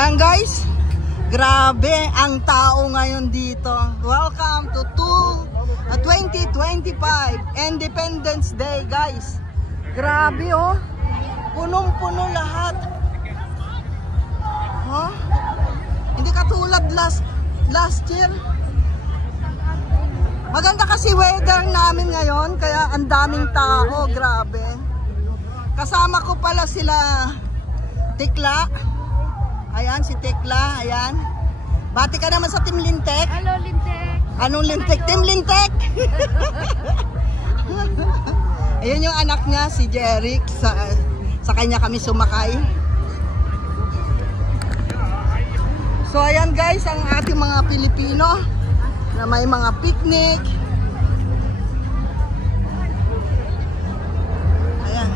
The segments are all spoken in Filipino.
Ayan guys, grabe ang tao ngayon dito. Welcome to 2025 Independence Day guys. Grabe oh, punong-puno lahat. Huh? Hindi katulad last year. Maganda kasi weather namin ngayon, kaya ang daming tao, grabe. Kasama ko pala sila Tekla. Ayan, si Tekla, ayan. Bati ka naman sa Team Lintek. Hello, Lintek. Anong Lintek? Team Lintek. Ayan yung anak niya, si Jeric. Sa kanya kami sumakay. So, ayan guys, ang ating mga Pilipino na may mga picnic. Ayan.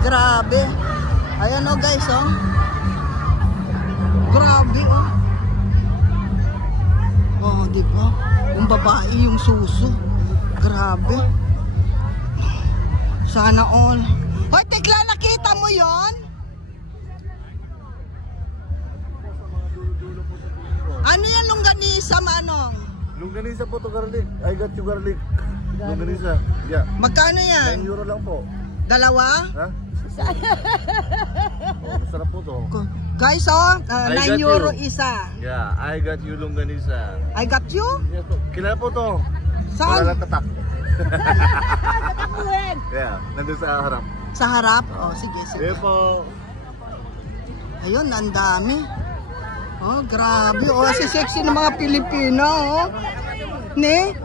Grabe. Ayan oh guys oh. Grabe oh. Oh, di ba? Yung babae yung suso. Grabe. Sana all. Hoy, Tekla, nakita mo 'yon? Ano yan, longganisa, Manong? Longganisa po to, garlic. I got you garlic. Longganisa. Yeah. Magkano yan? 9 euro lang po. Dalawa? Ha? Oh, masarap po to. Guys, oh, 9 euro isa. Yeah, I got you longganisa. I got you? Yes po. Kilala po to. Saan? Wala lang tatak. Yeah, nandun sa harap. Sa harap? Oh, sige, sige. Sige po. Ayun, ang dami. Oh, grabe. Oh, si sexy ng mga Pilipino, oh. Ne?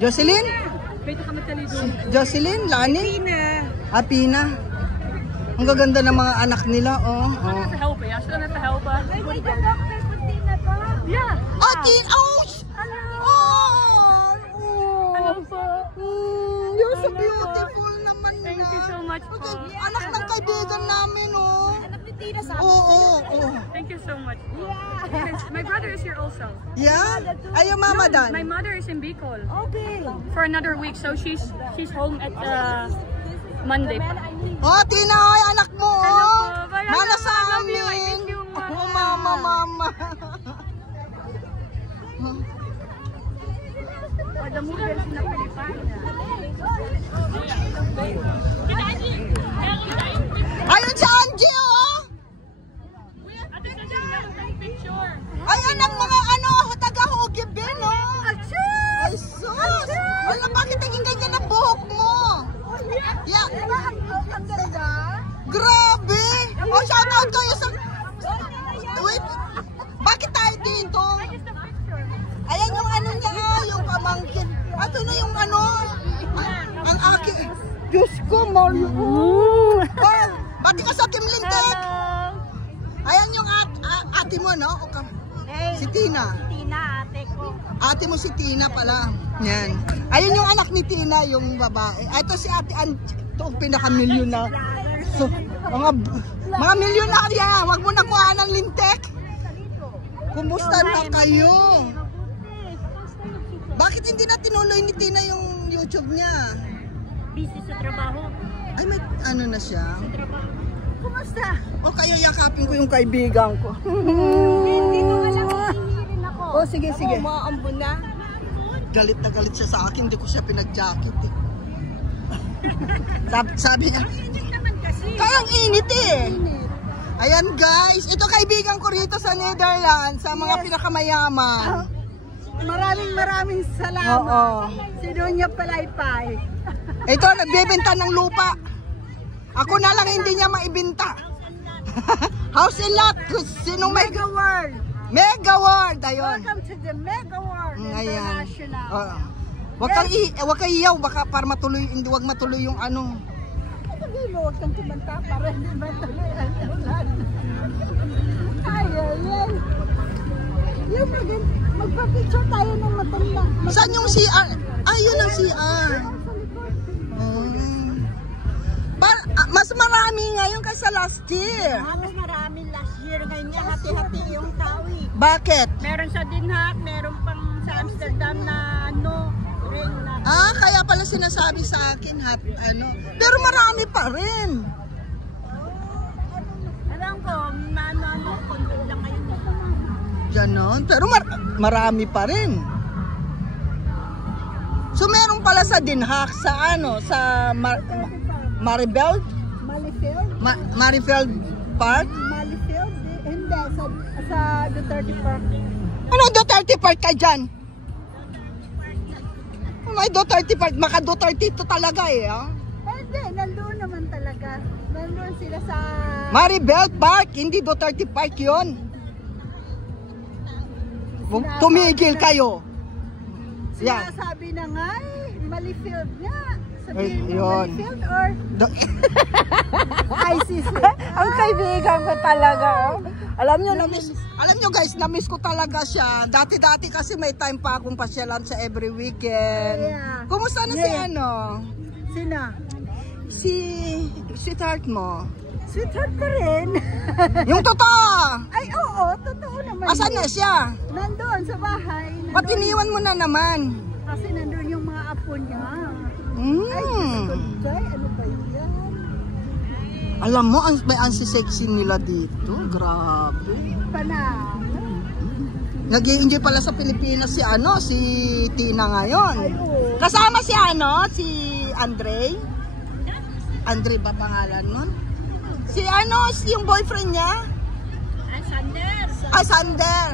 Jocelyn? Jocelyn? Lani? Pina. Ang gaganda ng mga anak nila, oh. Yeah. Oh, Tina! Oh! Hello po. You're so beautiful naman na. Thank you so much po. Okay, anak ng kaibigan namin, oh. Anak ni Tina sa Oo. Thank you so much po. Yes, my brother is here also. Yeah? Ayaw mama dan? My mother is in Bicol. Okay. For another week, so she's home at Monday pa. Oh, Tina, ay anak mo, Hello oh. po. Bye, Mana I sa love you. I amin. miss you, Mama. Oh, mama. Oh, the movie is na Pilipinas. Ayun si Angie, oh. Ay, anang mga taga-Hugibin, oh. Ay, sus. Wala, bakit naging ganyan ang buhok mo? Yeah. Ang ganda. Grabe. Oh, shout out kayo sa... Wait. Bakit tayo dito? Ayan yung ano niya, yung pamangkin. Ato na yung ano, ang aking... Diyos ko, Mario. Oh, pati ka sa Team Lintek. Ayan yung ate mo, no? Si Tina. Tina, ate ko. Ate mo si Tina pala. Yan. Ayun yung anak ni Tina, yung babae. Ito si ate ito ang pinaka-milyonar. So, mga milyonarya, wag mo na kuhaan ng Lintek. Kumusta na kayo? Bakit hindi na tinuloy ni Tina yung YouTube niya? Busy sa trabaho. Ay, may ano na siya. Sa trabaho. Kumusta? O kaya yakapin ko yung kaibigan ko. Hindi ko alam kung hihirin ako. Oh, sige. Maambun na. Galit na galit siya sa akin, hindi ko siya pinag-jacket eh. Sabi niya, kaya ang init eh. Ayan guys, ito kaibigan ko rito sa Netherlands, sa mga pinakamayaman. Maraming salamat. Oo. Si Doña Palaypay. Ito, nagbebenta ng lupa. Ako na lang hindi niya maibenta. House and lot. Sinong Mega World. Mega World, ayun. Welcome to the Mega World International. Wag kang iyaw, baka para matuloy, hindi wag matuloy yung ano. Sabihin mo, huwag kang tumanta para hindi matuloy ang ulan. Ay. Yung magpa-picture tayo ng matanda. Saan yung CR? Ay, yun ang CR. Mas marami ngayon kaysa last year. Marami last year. Ngayon niya hati-hati yung tao eh. Bakit? Meron sa Den Haag, meron pang sa Amsterdam na ring na. Kaya pala sinasabi sa akin pero marami pa rin. ko, ano, konti lang ngayon. Ganon. Pero marami pa rin. So meron pala sa Dinhak, sa ano, sa Maribel? Malifield? Maribel Park? Malifield? Hindi, sa Duterte Park. Ano Duterte Park ka dyan? May Duterte Park, maka Duterte ito talaga eh. Oh? Hindi, nandoon naman talaga. Nandoon sila sa... Maribel Park, hindi Duterte Park yun. Tumigil kayo. Yan. Sinasabi na nga eh, Malifield nga. Sabihin Ay, mo yun. Malifield or ICC. Ang kaibigan ko talaga. Oh. Alam nyo guys, na-miss ko talaga siya. Dati-dati kasi may time pa akong pasyalan sa every weekend. Yeah. Kumusta na si ano? Sino? Si sweetheart mo. Sweetheart ko rin. Yung totoo. Ay, oo, totoo naman. Asan na siya? Nandoon sa bahay. Ba't iniwan mo na naman? Kasi nandoon yung mga apo niya. Ay, Mm. Jai, ano ba yan? Alam mo, may ansi-sexy nila dito. Grabe. Panalo. Nag-i-enjoy pala sa Pilipinas si ano, si Tina ngayon. Ay, oo. Kasama si ano, si Andre. Andre ba pangalan nun? Si ano, yung boyfriend niya? Sander.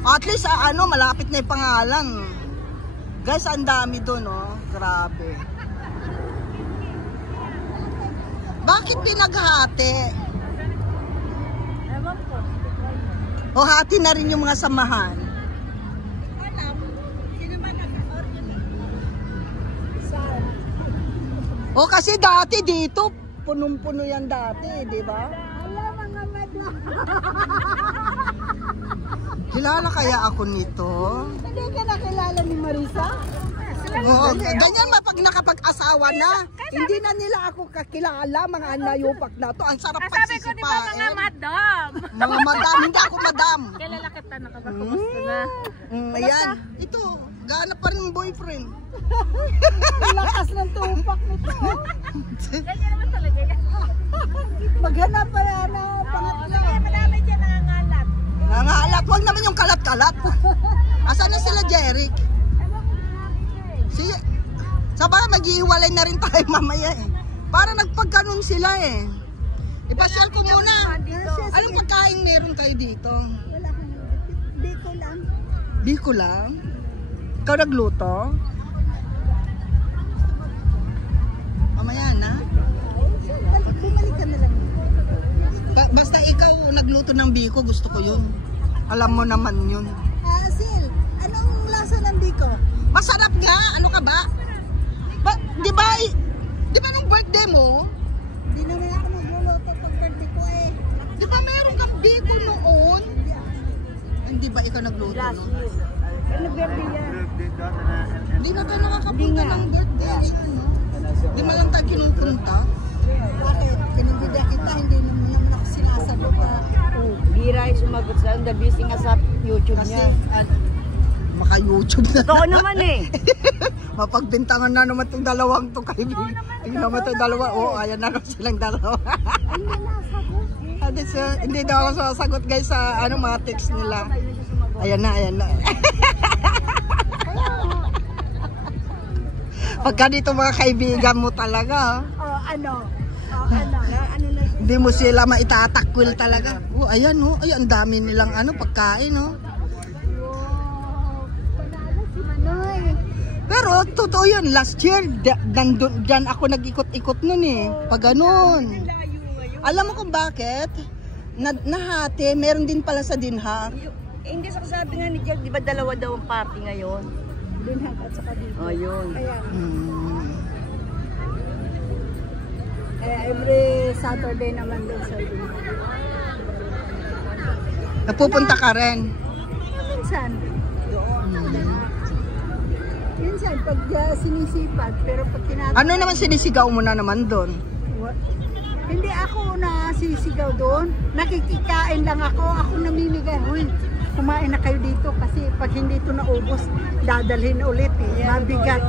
At least ano, malapit na yung pangalan. Guys, ang dami doon, oh. Grabe. Bakit pinaghati? Ewan ko. O hati na rin yung mga samahan? Alam, sino ba nag-organize? Saan? O kasi dati dito, punong-puno yan dati, di ba? Alam, mga madam. Kilala kaya ako nito? Hindi ka nakilala ni Marisa? Oo, ganyan pag nakapag-asawa na, hindi na nila ako kakilala, mga anayupak na to. Ang sarap Sabi ko, di ba mga pagsisipain. madam? Mga madam, hindi ako madam. Kilala kita, nakapagkumusta na. Ayan, ito, gaano pa rin yung boyfriend. Ang lakas ng tupak nito. Ganyan naman talaga yan. Maghanap pa na pangatlo. Madami dyan nangangalat. Nangalat, wag naman yung kalat-kalat. Asan na sila, Jeric? Sabay, mag-iiwalay na rin tayo mamaya eh. Para nagpagkanon sila eh. Ipasyal ko muna. Anong pagkain meron kayo dito? Wala kang biko lang. Biko lang? Ikaw nagluto? Mamaya na. Bumalik ka na lang. Basta ikaw nagluto ng biko, gusto ko yun. Alam mo naman yun. Sil, anong lasa ng biko? Masarap nga, ano ka ba? Di ba nung birthday mo, Di naman ako magluluto pag birthday ko eh. di ba meron kang biko noon? Hindi ba ikaw nagluto nun? Ano birthday yan? Hindi ba tayo nakakapunta ng birthday? Ano? Di man lang tayo kinumpunta? Bakit? Kinibida kita, hindi naman ako sinasagot ha. Bira ay sumagot sa the busy nga sa YouTube Kasi, niya. maka-YouTube na. Totoo naman eh. Mapagbintangan na naman itong dalawang to kaibigan. Tingnan naman itong dalawa. Oo, ayan na naman silang dalawa. Hindi daw ako sasagot guys sa ano, mga text nila. Ayan na, ayan na. Pagka dito mga kaibigan mo talaga. Ano na? Hindi mo sila maitatakwil talaga. Oh, ayan oh, ay ang dami nilang ano pagkain oh. Panalo si Manoy. Pero totoo yun, last year dyan ako nag-ikot-ikot nun eh. Pag ganun. Alam mo kung bakit? Nahati, meron din pala sa Dinhak. Hindi sa kasabi nga ni Jack, di ba dalawa daw ang party ngayon? Dinhak at saka dito. Oh, yun. Ayan. Hmm. Every Saturday naman doon sa Dinhak. Napupunta ka rin. Minsan. Minsan, pag sinisipag, pero pag tinatanong... Ano naman sinisigaw mo na naman doon? Hindi ako nasisigaw doon. Nakikikain lang ako. Ako namimigay. Uy, kumain na kayo dito kasi pag hindi ito naubos, dadalhin ulit eh. Mabigat.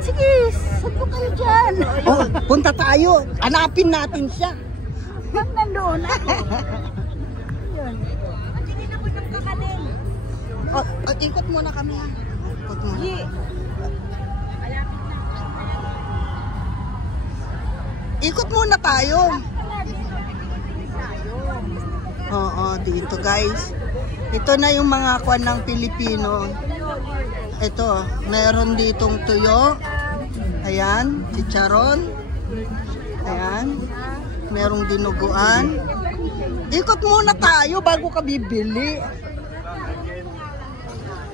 Sige, saan po kayo dyan? Oh, punta tayo. Hanapin natin siya. Ba't nandoon ako? Yun. Oh, ikot muna kami. Ikot muna. Ikot muna tayo. Oo, dito guys. Ito na yung mga kwan ng Pilipino. Ito, meron ditong tuyo. Ayan, chicharon. Ayan. Merong dinuguan. Ikot muna tayo bago ka bibili.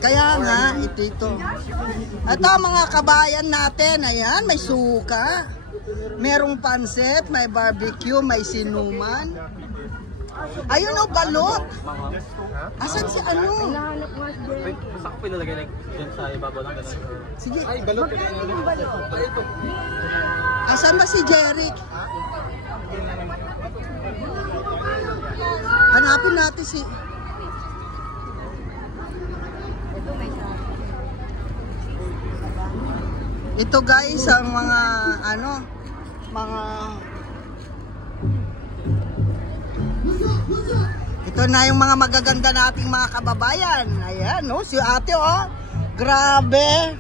Kaya nga, ito. Ito mga kabayan natin. Ayan, may suka. Merong pansit, may barbecue, may sinuman. Ayun o, balot. Asan si ano? Basta ko pinalagay dyan sa ibabaw ng gano'n. Sige. Ay, balot. Asan ba si Jeric? Hanapin natin si... Ito guys, ang mga ito na yung mga magaganda nating mga kababayan. Ayan, no? Si ate, oh. Grabe.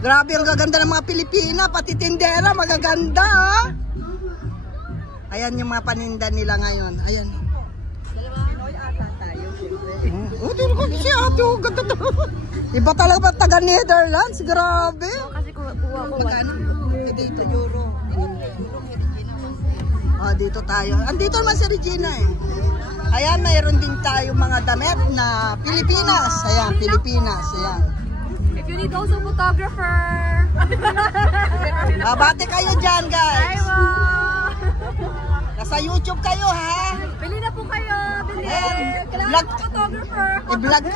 Grabe ang gaganda ng mga Pilipina. Pati tindera, magaganda, oh. Ayan yung mga paninda nila ngayon. Ayan. Oh, dito ko si ate, oh. Ganda to. Iba talaga ba taga Netherlands? Grabe. Kasi kuha ko. Magkano? Dito, euro. Oh, dito tayo. Andito naman si Regina eh. Ayan, mayroon din tayo mga damit na Pilipinas. Ayan, Pilipinas. Ayan. If you need also photographer. Bate kayo dyan, guys. Hi, wow. Nasa YouTube kayo, ha? Bili na po kayo. Bili. Ayan, Kailangan ko photographer.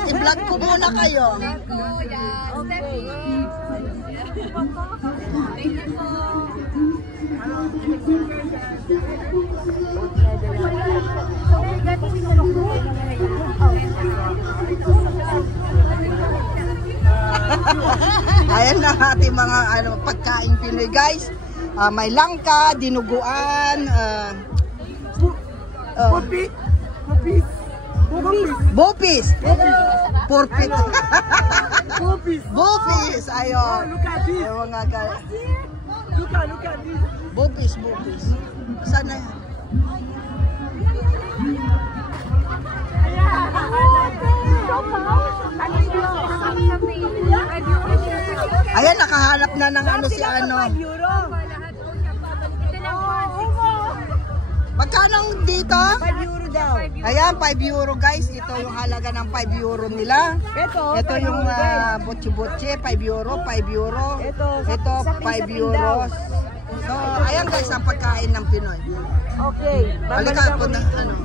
i-vlog ko muna kayo. Ko, yan. Stephie. Thank you po. Ayan na ating mga pagkain Pinoy, guys. May langka, dinuguan, bopis. Purpit. Bopis. Ayun. Ayun mga guys. Look at this. Bopis. Sana yan? Ayan, nakahanap na ng ano si ano. Magkano dito? 5 euro daw. Ayan, 5 euro guys. Ito yung halaga ng 5 euro nila. Ito yung botche-botche, 5 euro, 5 euro. Ito 5 euros. So, ayan guys, ang pagkain ng Pinoy. Okay. Halika ako na, ano.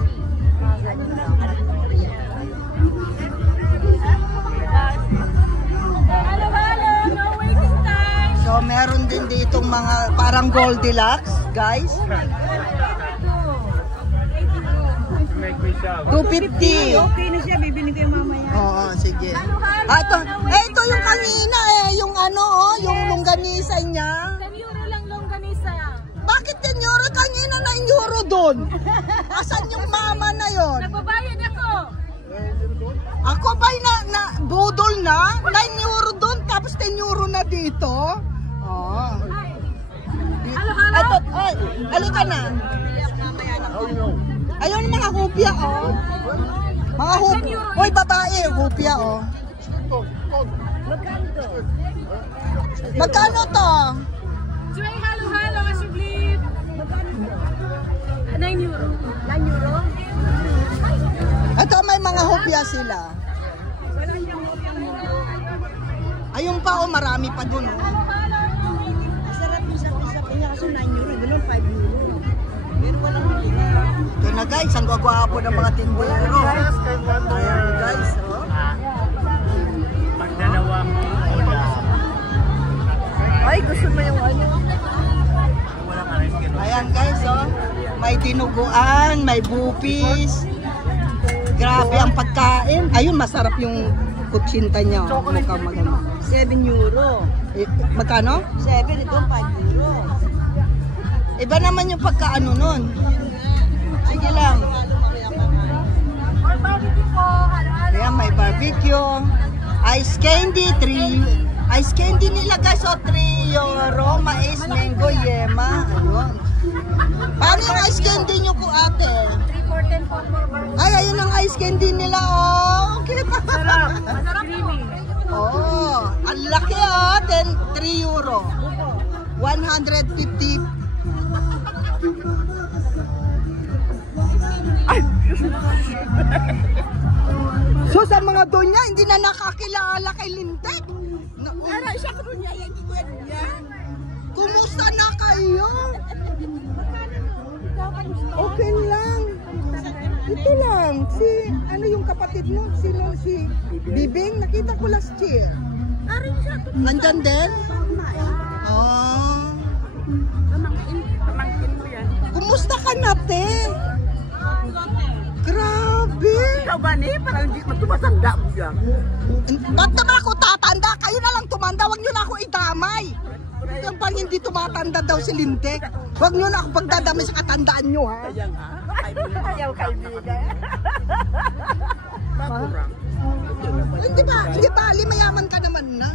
So, meron din ditong mga parang Goldilocks, guys. 250. Okay na siya, bibili ko yung mamaya. Oo, sige. Ito yung kanina yung ano, yung longganisa niya. 10 euro lang longganisa. Bakit 10 euro? Kanina 9 euro doon. Asan yung mama na yon? Nagbabayad ako. Ako ba'y na budol na? 9 euro doon, tapos 10 euro na dito? Oo. Ito, halika na. Ayun mga hupya, oh. Mga hupya. Hoy, babae, hupya, oh. Magkano to? Try halo-halo as you believe. 9 euro. 9 euro? Ito, may mga hupya sila. Ayun pa, oh, marami pa dun, oh. Masarap yung sapi-sapi niya kasi 9 euro. Ganun 5 euro. Pero walang huli. Ito na guys, ang gwagwapo ng mga tindero. Ayan guys, oh. Pagdalawang Ay, gusto mo yung ano? Ayan guys, oh. May dinuguan, may bupis. Grabe ang pagkain. Ayun, masarap yung kutsinta niya. Mukhang maganda. 7 euro. Eh, magkano? 7, ito 5 euro. Iba naman yung pagkaano nun. Sige lang. Ayan, may barbecue. Ice candy, 3. Ice candy nila guys, 3 euro. Mais, mango, yema. Ayun. Paano yung ice candy nyo po ate? 3 Ay, ayun ang ice candy nila, oh. Okay. Masarap creamy. Oh, ang laki, oh. 3 euro. 150. So sa mga donya, hindi na nakakilala kay Lintek. Kumusta na kayo? Okay lang. Ito lang. Ano yung kapatid mo? Si Bibing? Nakita ko last year. Nandyan din? Oh. Kumusta ka na, te? Grabe. Ikaw ba ni? Parang hindi ka tumatanda mo dyan. Ba't naman ako tatanda? Kayo na lang tumanda. Huwag nyo na ako idamay. Yung pang hindi tumatanda daw si Lintek. Huwag nyo na ako pagdadamay sa katandaan nyo, ha? Ayaw kaibigan. Hindi ba? Hindi ba? Mayaman ka naman na.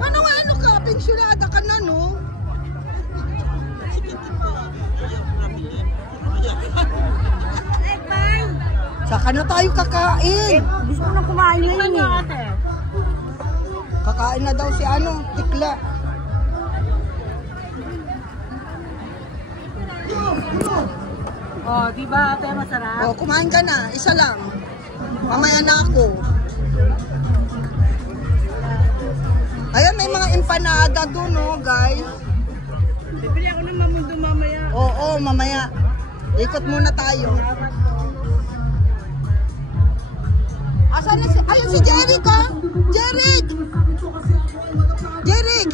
Ano ka? Pensyonada ka na, no? Saka na tayo kakain. Gusto ko na kumain ngayon eh. Kakain na daw si Tikla. Oh, di ba ate masarap? Oh, kumain ka na. Isa lang. Mamaya na ako. Ayan, may mga empanada doon, oh, guys. Bibili ako ng mamundo mamaya. Oo, mamaya. Ikot muna tayo. Asan na si... Ayun si Jeric, ha? Jeric! Jeric!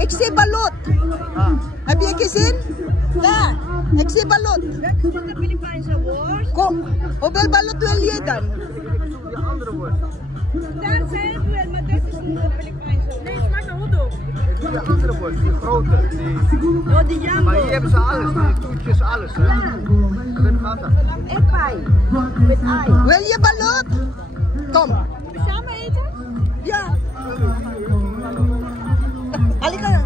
Eksi balot. Have you kisin? Da. Eksi balot. Dat is wat de Filipijnse worst. Kom. Hoeveel balot wil je dan? Daar zijn het wel, maar dat is niet de Filipijnse worst. Nee, smaakt naar hotdog. Die andere worst, die grote. Oh, die jumbo. Maar hier hebben ze alles, die toetjes, alles. Hè? Erin gaat dat. Epai. Met ei. Wil je balot? Kom. Samen eten? Ja. Halika na.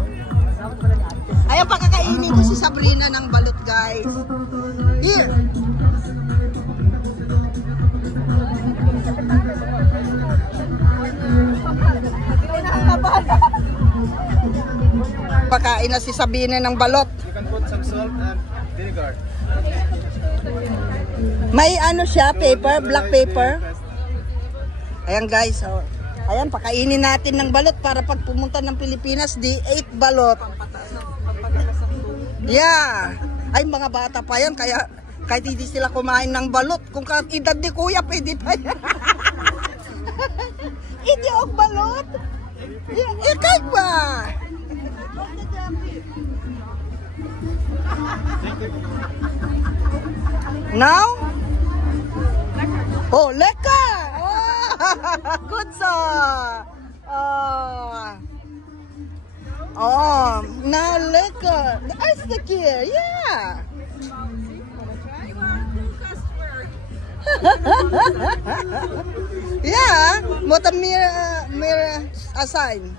Ayaw pa kakainin ko si Sabrina ng balot, guys. Here. Pakain na si Sabrina ng balot. You can put some salt and vinegar. May ano siya, paper, black paper. Ayan guys, oh. Ayan, pakainin natin ng balot para pag pumunta ng Pilipinas, di 8 balot. Yeah. Ay, mga bata pa yan, kaya kahit hindi sila kumain ng balot. Kung edad ni kuya, pwede pa yan. Hindi ako balot. Yeah, kahit ba? Now? Oh, lekker! Oh, good so. Oh, now lekker. That's the key. Yeah. Yeah, what a mere assign.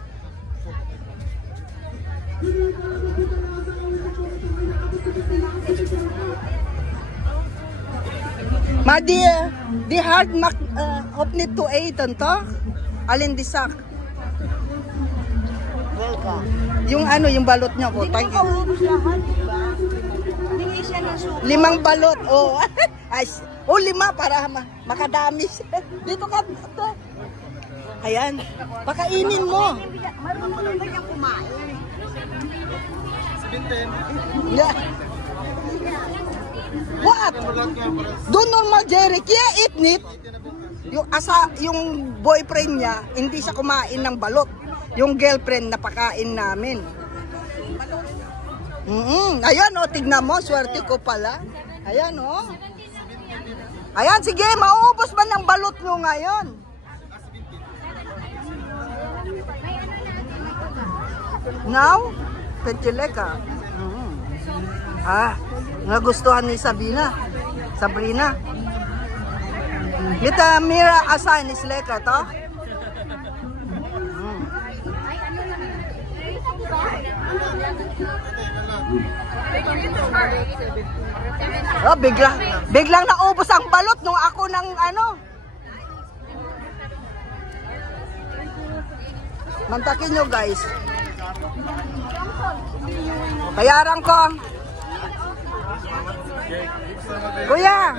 Maar die hard mak opnit to eten, toch? Alin di sak. Yung ano, yung balot niya po. Hindi ko kaubos lahat, diba? Hindi siya ng suko. 5 balot. Oh. Ay, 5 para makadami siya. Dito ka. Ayan. Pakainin mo. Marunong na ba niya kumain? Yeah. What? Do normal Jeric. Yeah, eat meat. Yung boyfriend niya, hindi siya kumain ng balot. Yung girlfriend na pakain namin. Ayan, oh, tignan mo. Swerte ko pala. Ayan, oh. Ayan, sige, mauubos ba ng balot nyo ngayon? Now, Petchileka. Nagustuhan ni Sabrina. Kita Mira asign is leka to. Oh, biglang naubos ang balot nung ako ng ano. Mantakin nyo guys. Bayaran ko. Kuya,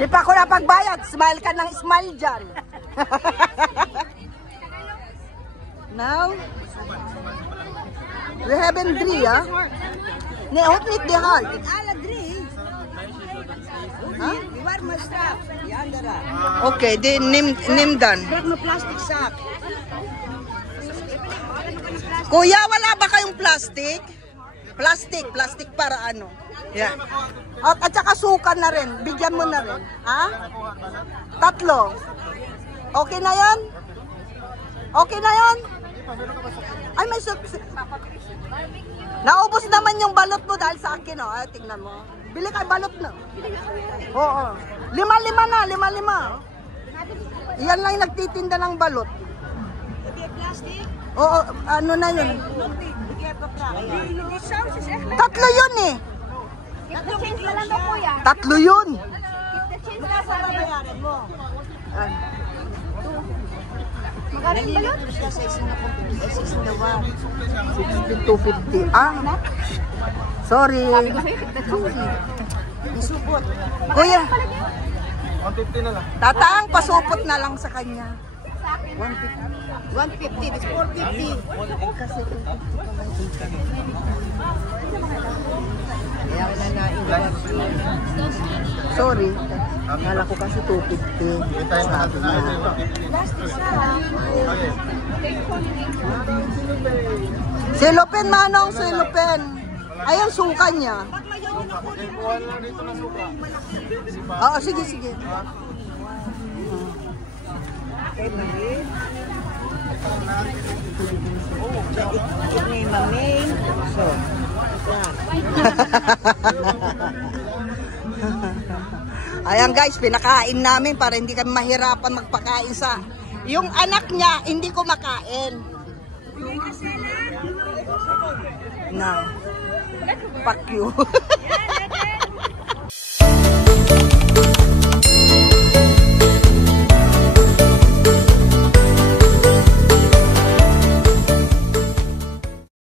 di pa ako napagbayad. Smile ka ng smile dyan. Now, we haven't three, ah. Nee, hot niet die hard. Alle drie. Huh? Die warme straf. Die andere. Okay, di neem dan. Krijg mijn plastic zak. Kuya, wala ba kayong plastic? Plastic para ano? Yan. At saka suka na rin. Bigyan mo na rin. Ha? 3. Okay na yan? Okay na yan? Ay, may naubos naman yung balot mo dahil sa akin, oh. Ay, tingnan mo. Bili kay balot na. Oo. 5 na, 5. Yan lang yung nagtitinda ng balot. Oo, ano na yun? 3 yun eh. 3 yun. $250. Sorry. Isupot. Kuya, 150 na lang. Tatang, pasupot na lang sa kanya. 150. It's 450. Kaya ko na naiwan. Sorry. Nala ko kasi 250. Sabi na. Silupin, manong, silupin. Ayun, suka niya. Oo, sige. Ayan guys, pinakain namin para hindi kami mahirapan magpakain sa... Yung anak niya, hindi ko makain. No. Fuck you.